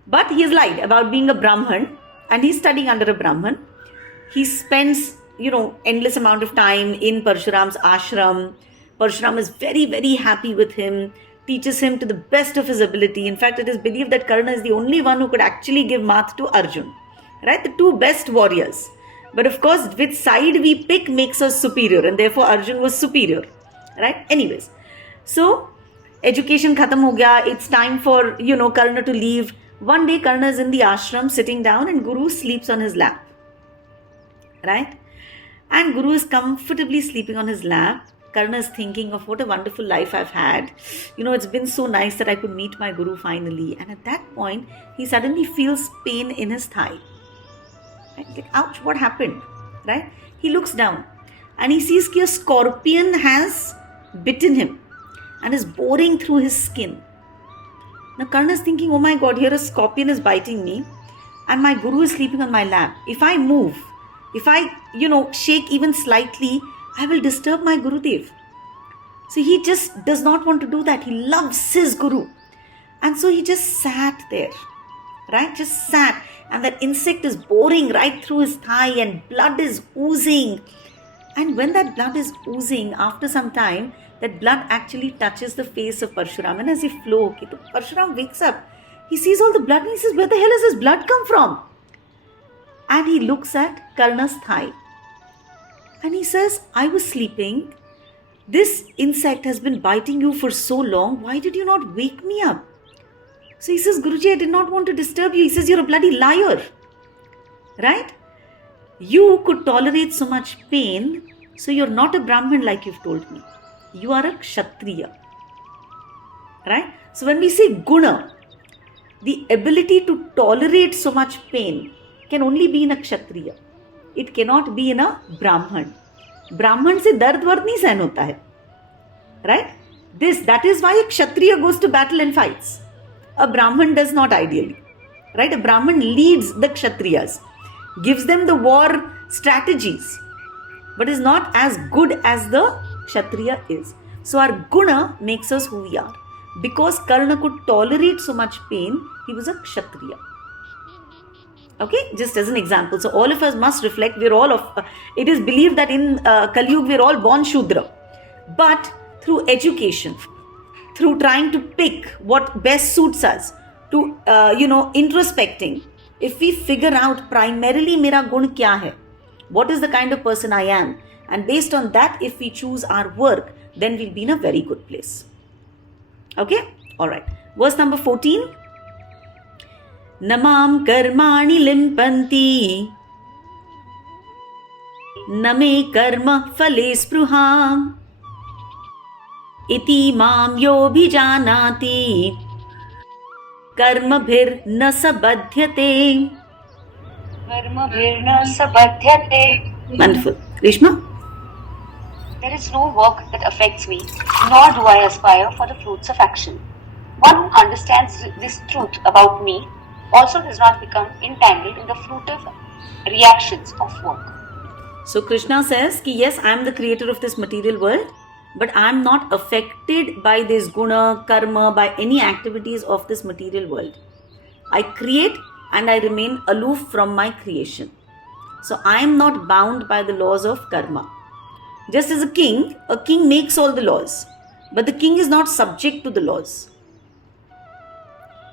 But he has lied about being a Brahman and he's studying under a Brahman. He spends, endless amount of time in Parshuram's ashram. Parshuram is very, very happy with him, teaches him to the best of his ability. In fact, it is believed that Karna is the only one who could actually give math to Arjun, right? The two best warriors. But of course, which side we pick makes us superior, and therefore Arjun was superior, right? Anyways, so education khatam ho gaya. It's time for, Karna to leave. One day Karna is in the ashram sitting down and Guru sleeps on his lap, right? And Guru is comfortably sleeping on his lap. Karna is thinking of what a wonderful life I've had. It's been so nice that I could meet my Guru finally. And at that point, he suddenly feels pain in his thigh. Right? Like, ouch, what happened? Right? He looks down and he sees that a scorpion has bitten him and is boring through his skin. Now Karna is thinking, oh my God, here a scorpion is biting me and my Guru is sleeping on my lap. If I move, if I, shake even slightly, I will disturb my Gurudev. So he just does not want to do that. He loves his Guru. And so he just sat there, right? Just sat. And that insect is boring right through his thigh and blood is oozing. And when that blood is oozing, after some time, that blood actually touches the face of Parshuram. And as he flow, okay, so Parshuram wakes up. He sees all the blood and he says, where the hell has this blood come from? And he looks at Karna's thigh. And he says, I was sleeping. This insect has been biting you for so long. Why did you not wake me up? So he says, Guruji, I did not want to disturb you. He says, you're a bloody liar. Right? You could tolerate so much pain. So you're not a Brahmin like you've told me. You are a Kshatriya. Right? So when we say guna, the ability to tolerate so much pain can only be in a Kshatriya. It cannot be in a Brahman. Brahman se dard vard nahi sahn hota hai. Right? That is why a Kshatriya goes to battle and fights. A Brahman does not ideally. Right? A Brahman leads the Kshatriyas, gives them the war strategies, but is not as good as the Kshatriya is. So our guna makes us who we are. Because Karna could tolerate so much pain, he was a Kshatriya. Okay, just as an example. So all of us must reflect, we're all of, it is believed that in Kali Yuga we're all born Shudra. But through education, through trying to pick what best suits us, to, introspecting, if we figure out primarily mera gun kya hai, what is the kind of person I am, and based on that, if we choose our work, then we'll be in a very good place. Okay? Alright. Verse number 14. Namam karmani limpanti name karma phale spruham iti mam yo bhijanati karma bhir na sabadhyate. Karma bhir na sabadhyate. Wonderful. Grishma? There is no work that affects me, nor do I aspire for the fruits of action. One who understands this truth about me also does not become entangled in the fruitive reactions of work. So Krishna says कि yes, I am the creator of this material world, but I am not affected by this guna, karma, by any activities of this material world. I create and I remain aloof from my creation. So I am not bound by the laws of karma. Just as a king makes all the laws, but the king is not subject to the laws.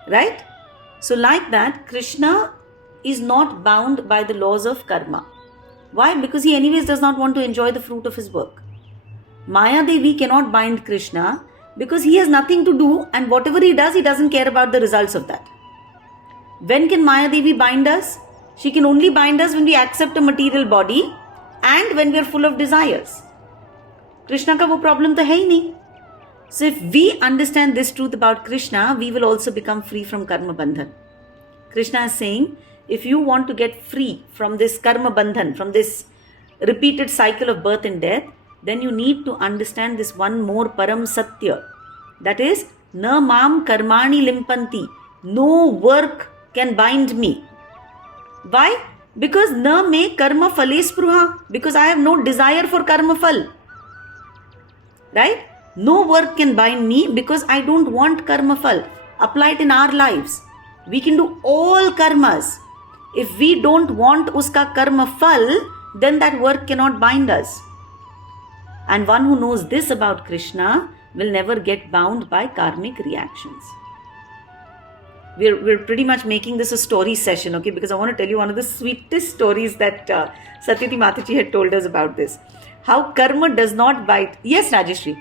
Right? So like that, Krishna is not bound by the laws of karma. Why? Because he anyways does not want to enjoy the fruit of his work. Maya Devi cannot bind Krishna because he has nothing to do, and whatever he does, he doesn't care about the results of that. When can Maya Devi bind us? She can only bind us when we accept a material body and when we are full of desires. Krishna ka wo problem to hai hi nahi. So if we understand this truth about Krishna, we will also become free from karma bandhan. Krishna is saying, if you want to get free from this karma bandhan, from this repeated cycle of birth and death, then you need to understand this one more param satya, That is, na mam karmani limpanti. No work can bind me. Why? Because na me karma phale spruha. Because I have no desire for karma phal. Right? No work can bind me because I don't want karma phal. Apply it in our lives. We can do all karmas. If we don't want uska karma phal, then that work cannot bind us. And one who knows this about Krishna will never get bound by karmic reactions. We're pretty much making this a story session, okay? Because I want to tell you one of the sweetest stories that Satyati Mataji had told us about this. How karma does not bite. Yes, Rajeshri.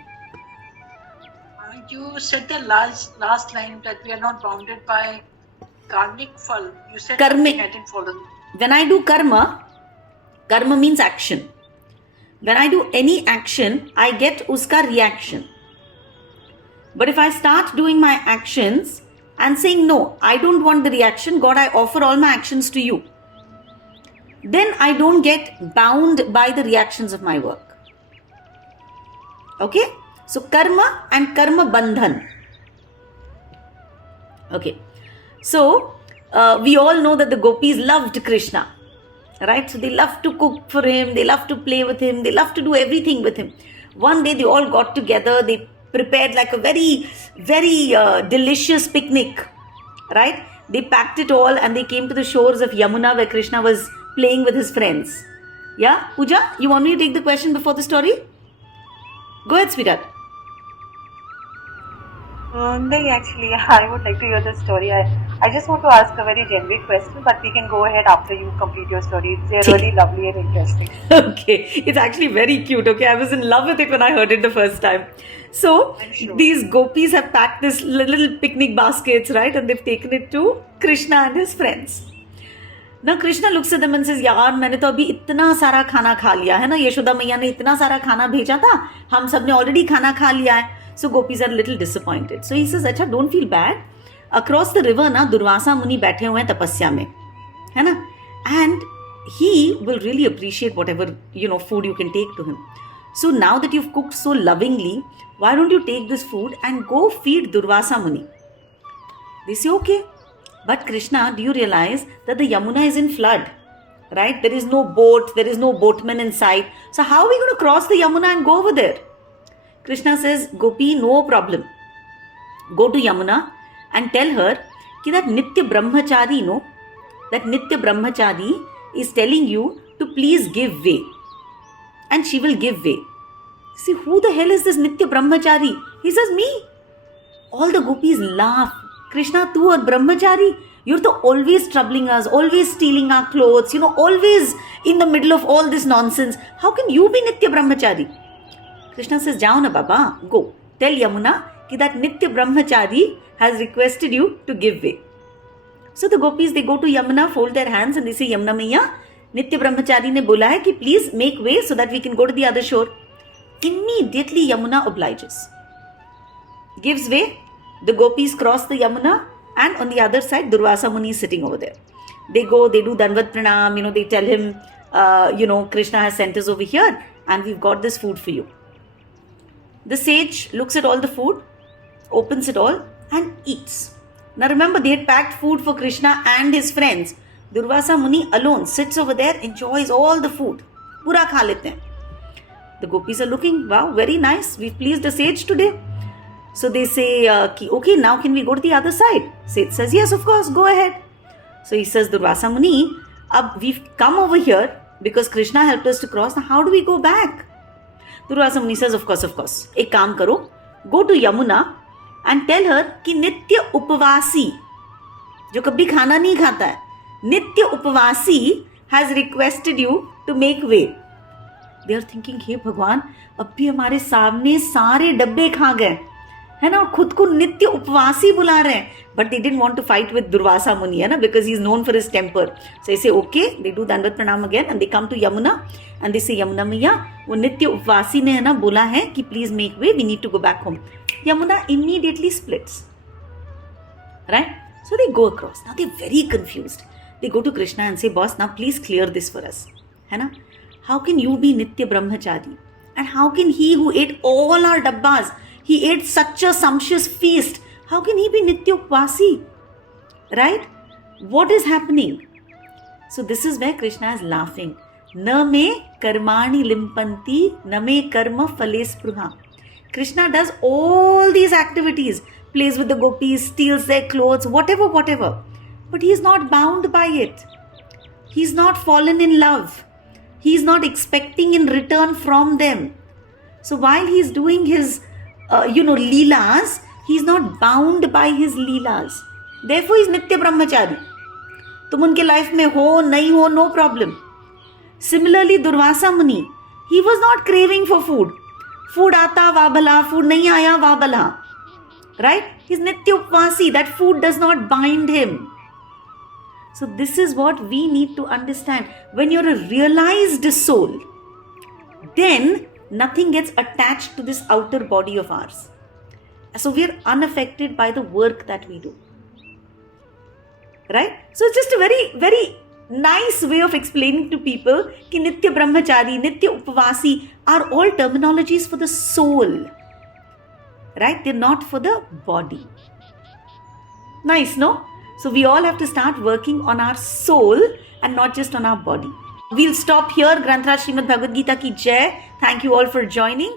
You said the last line that we are not bounded by karmic phal. You said Karmic. something I didn't follow. When I do karma, karma means action. When I do any action, I get uska reaction. But if I start doing my actions and saying, no, I don't want the reaction, God, I offer all my actions to you, then I don't get bound by the reactions of my work. Okay? So karma and karma bandhan. Okay. So we all know that the gopis loved Krishna. Right? So they love to cook for him, they love to play with him, they love to do everything with him. One day they all got together, they prepared like a very, very delicious picnic. Right? They packed it all and they came to the shores of Yamuna where Krishna was playing with his friends. Yeah? Pooja, you want me to take the question before the story? Go ahead, sweetheart. No, actually, I would like to hear the story. I just want to ask a very generic question, but we can go ahead after you complete your story. It's really lovely and interesting. Okay, it's actually very cute. Okay, I was in love with it when I heard it the first time. So, Sure. these gopis have packed this little picnic baskets, right? And they've taken it to Krishna and his friends. Now, Krishna looks at them and says, यार मैंने तो अभी इतना सारा खाना खा लिया है ना, यशोदा मैया ने इतना सारा खाना भेजा था, हम सब ने already खाना खा लिया है. So gopis are a little disappointed. So he says, अच्छा, don't feel bad. Across the river ना दुर्वासा मुनि बैठे हुए हैं तपस्या में, है ना? And he will really appreciate whatever, food you can take to him. So now that you've cooked so lovingly, why don't you take this food and go feed Durvasa Muni? They say, okay. But Krishna, do you realize that the Yamuna is in flood? Right? There is no boat, there is no boatman in sight. So how are we going to cross the Yamuna and go over there? Krishna says, Gopi, no problem. Go to Yamuna and tell her that Nitya Brahmachari, that Nitya Brahmachari is telling you to please give way. And she will give way. See, who the hell is this Nitya Brahmachari? He says, me. All the gopis laugh. Krishna, tu or Brahmachari? You're the always troubling us, always stealing our clothes, always in the middle of all this nonsense. How can you be Nitya Brahmachari? Krishna says, Jao na Baba, go. Tell Yamuna that Nitya Brahmachari has requested you to give way. So the gopis, they go to Yamuna, fold their hands and they say, Yamuna Maiya, Nitya Brahmachari ne bola hai ki please make way so that we can go to the other shore. Immediately Yamuna obliges. Gives way. The gopis cross the Yamuna and on the other side Durvasa Muni is sitting over there. They go, they do Danvat Pranam, they tell him, Krishna has sent us over here and we've got this food for you. The sage looks at all the food, opens it all and eats. Now remember, they had packed food for Krishna and his friends. Durvasa Muni alone sits over there, enjoys all the food. Pura kha lete hain. The gopis are looking, wow, very nice. We've pleased the sage today. So they say, okay, now can we go to the other side? Sage says, yes, of course, go ahead. So he says, Durvasa Muni, we've come over here because Krishna helped us to cross. Now how do we go back? Durvasa Muni says, of course. Ek kaam karo, go to Yamuna and tell her कि नित्य उपवासी जो कभी खाना नहीं खाता है, नित्य उपवासी has requested you to make way. They are thinking, हे भगवान, अब भी हमारे सामने सारे डब्बे खा गए, है ना, और खुद को नित्य उपवासी बुला रहे हैं. But they didn't want to fight with Durvasa Muni, है ना, because he's known for his temper. So they say, okay, they do Dandat Pranam again and they come to Yamuna and they say, Yamuna Maiya, वो नित्य उपवासी ने है ना बोला है कि please make way, we need to go back home. Yamuna immediately splits. Right? So they go across. Now they're very confused. They go to Krishna and say, boss, now please clear this for us. है ना? How can you be Nitya Brahmachari? And how can he who ate all our dabbas, He ate such a sumptuous feast. How can he be Nitya Upvasi? Right? What is happening? So this is where Krishna is laughing. Na me karmani limpanti, na me karma phale spruha. Krishna does all these activities, plays with the gopis, steals their clothes, whatever. But he is not bound by it. He is not fallen in love. He is not expecting in return from them. So while he is doing his, leelas, he is not bound by his leelas. Therefore, he is Nitya Brahmachari. तुम उनके life में हो नहीं हो, no problem. Similarly, Durvasa Muni, he was not craving for food. Food आता वाह भला, food नहीं आया वाह भला. Right? He's Nitya Upvasi. That food does not bind him. So this is what we need to understand. When you're a realized soul, then nothing gets attached to this outer body of ours. So we are unaffected by the work that we do. Right? So it's just a very, very nice way of explaining to people कि Nitya Brahmachari, Nitya Upvasi are all terminologies for the soul. Right? They're not for the body. Nice, no? So we all have to start working on our soul and not just on our body. We'll stop here. Granth Raj Srimad Bhagavad Gita ki Jai. Thank you all for joining.